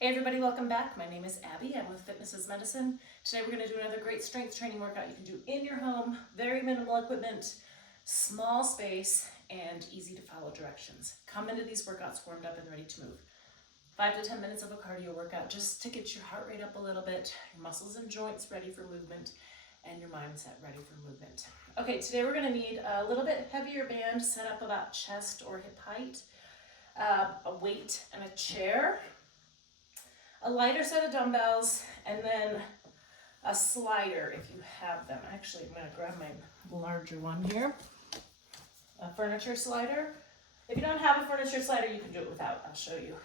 Hey everybody, welcome back. My name is Abby. I'm with Fitness is Medicine. Today we're going to do another great strength training workout you can do in your home. Very minimal equipment, small space, and easy to follow directions. Come into these workouts warmed up and ready to move. 5 to 10 minutes of a cardio workout just to get your heart rate up a little bit, your muscles and joints ready for movement, and your mindset ready for movement. Okay, today we're going to need a little bit heavier band set up about chest or hip height, a weight and a chair, a lighter set of dumbbells, and then a slider if you have them. Actually, I'm going to grab my larger one here. A furniture slider. If you don't have a furniture slider, you can do it without. I'll show you.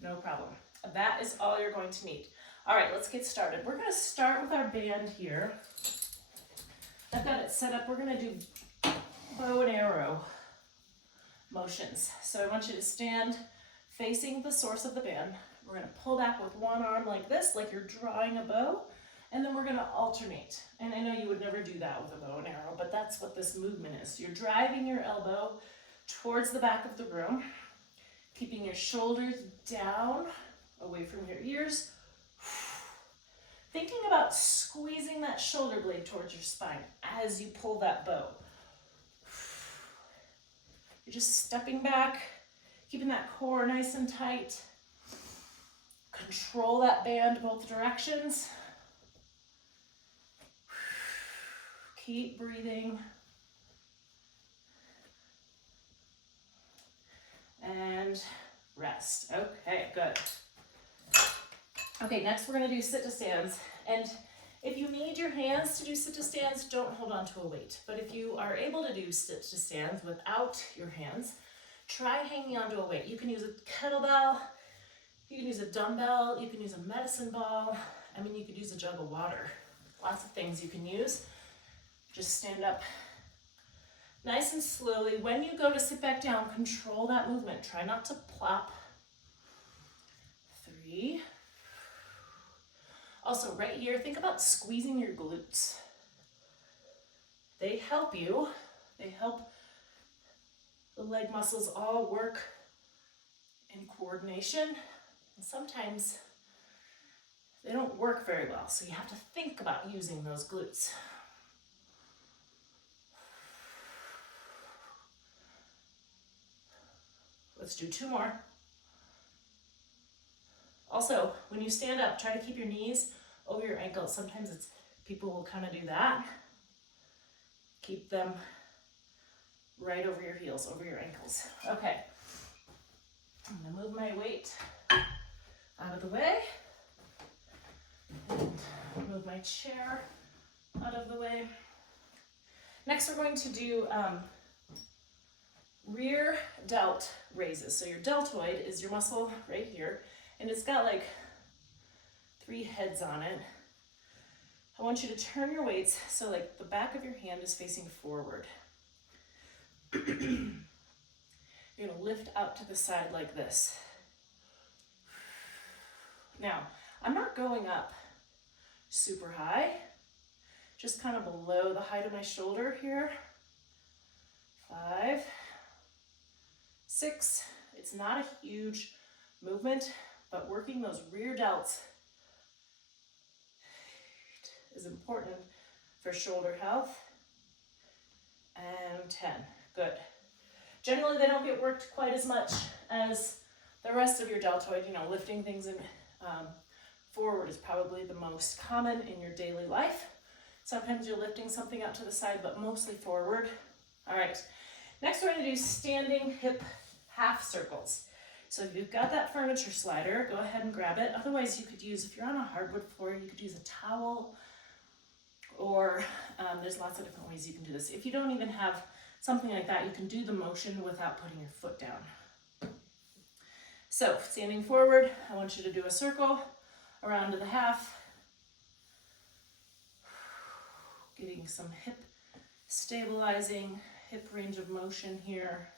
No problem. That is all you're going to need. All right, let's get started. We're going to start with our band here. I've got it set up. We're going to do bow and arrow motions. So I want you to stand facing the source of the band. We're going to pull back with one arm like this, like you're drawing a bow, and then we're going to alternate. And I know you would never do that with a bow and arrow, but that's what this movement is. You're driving your elbow towards the back of the room, keeping your shoulders down, away from your ears. Thinking about squeezing that shoulder blade towards your spine as you pull that bow. You're just stepping back, keeping that core nice and tight. Control that band both directions. Keep breathing. And rest. Okay, good. Okay, next we're going to do sit to stands. And if you need your hands to do sit to stands, don't hold on to a weight. But if you are able to do sit to stands without your hands, try hanging onto a weight. You can use a kettlebell, you can use a dumbbell, you can use a medicine ball. I mean, you could use a jug of water. Lots of things you can use. Just stand up nice and slowly. When you go to sit back down, control that movement. Try not to plop. 3. Also, right here, think about squeezing your glutes. They help you. They help the leg muscles all work in coordination. And sometimes they don't work very well, so you have to think about using those glutes. Let's do 2 more. Also, when you stand up, try to keep your knees over your ankles. Sometimes people will kind of do that. Keep them right over your heels, over your ankles. Okay. I'm gonna move my weight out of the way. And move my chair out of the way. Next, we're going to do rear delt raises. So your deltoid is your muscle right here, and it's got like 3 heads on it. I want you to turn your weights so like the back of your hand is facing forward. You're gonna lift out to the side like this. Now, I'm not going up super high, just kind of below the height of my shoulder here. 5, 6, it's not a huge movement, but working those rear delts is important for shoulder health. And 10, good. Generally, they don't get worked quite as much as the rest of your deltoid. You know, lifting things in forward is probably the most common in your daily life. Sometimes you're lifting something out to the side, but mostly forward. All right, next we're going to do standing hip half circles. So if you've got that furniture slider, go ahead and grab it. Otherwise, you could use, if you're on a hardwood floor, you could use a towel, or there's lots of different ways you can do this. If you don't even have something like that, you can do the motion without putting your foot down. So standing forward, I want you to do a circle around to the half, getting some hip stabilizing, hip range of motion here.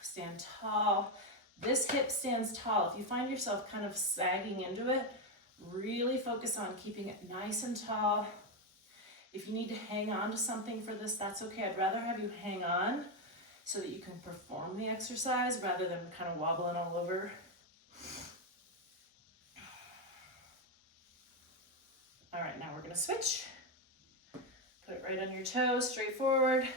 Stand tall. This hip stands tall. If you find yourself kind of sagging into it, really focus on keeping it nice and tall. If you need to hang on to something for this, that's okay. I'd rather have you hang on so that you can perform the exercise rather than kind of wobbling all over. All right, now we're gonna switch. Put it right on your toes, straight forward.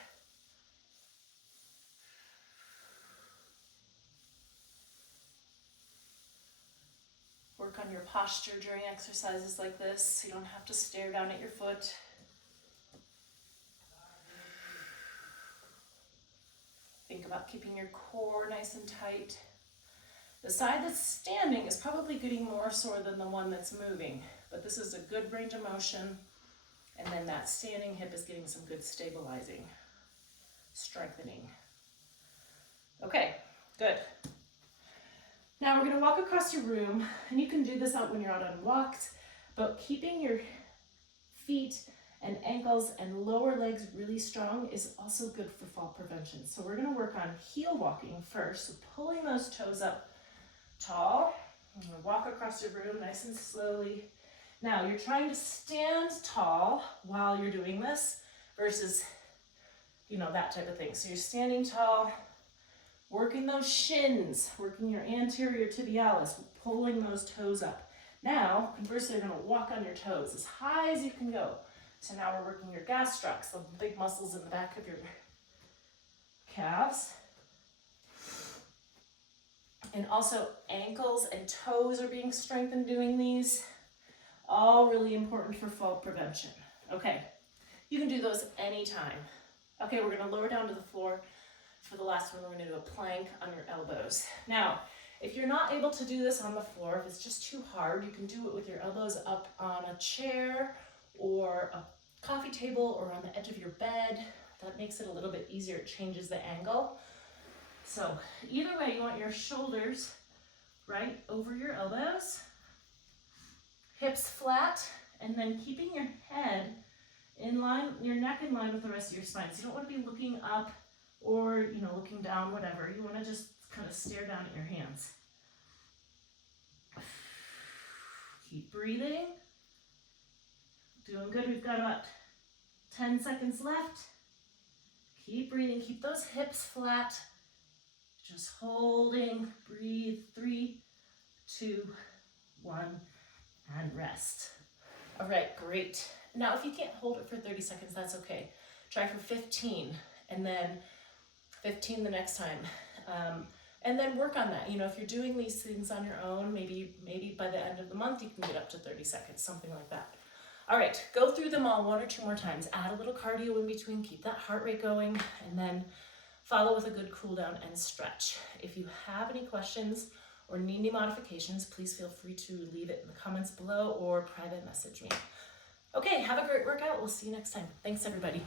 Work on your posture during exercises like this, so you don't have to stare down at your foot. Think about keeping your core nice and tight. The side that's standing is probably getting more sore than the one that's moving, but this is a good range of motion, and then that standing hip is getting some good stabilizing, strengthening. Okay, good. Now we're gonna walk across your room, and you can do this out when you're out on walks, but keeping your feet and ankles and lower legs really strong is also good for fall prevention. So we're gonna work on heel walking first, so pulling those toes up tall. I'm gonna walk across your room nice and slowly. Now you're trying to stand tall while you're doing this versus, that type of thing. So you're standing tall, working those shins, working your anterior tibialis, pulling those toes up. Now, conversely, you're gonna walk on your toes as high as you can go. So now we're working your gastrocs, the big muscles in the back of your calves. And also ankles and toes are being strengthened doing these. All really important for fall prevention. Okay, you can do those anytime. Okay, we're gonna lower down to the floor. For the last one, we're gonna do a plank on your elbows. Now, if you're not able to do this on the floor, if it's just too hard, you can do it with your elbows up on a chair or a coffee table or on the edge of your bed. That makes it a little bit easier, it changes the angle. So either way, you want your shoulders right over your elbows, hips flat, and then keeping your head in line, your neck in line with the rest of your spine. So you don't want to be looking up or, looking down, whatever. You want to just kind of stare down at your hands. Keep breathing. Doing good. We've got about 10 seconds left. Keep breathing. Keep those hips flat. Just holding. Breathe. 3, 2, 1, and rest. All right, great. Now, if you can't hold it for 30 seconds, that's okay. Try for 15, and then 15 the next time. And then work on that. If you're doing these things on your own, maybe by the end of the month, you can get up to 30 seconds, something like that. All right, go through them all 1 or 2 more times. Add a little cardio in between, keep that heart rate going, and then follow with a good cool down and stretch. If you have any questions or need any modifications, please feel free to leave it in the comments below or private message me. Okay, have a great workout. We'll see you next time. Thanks, everybody.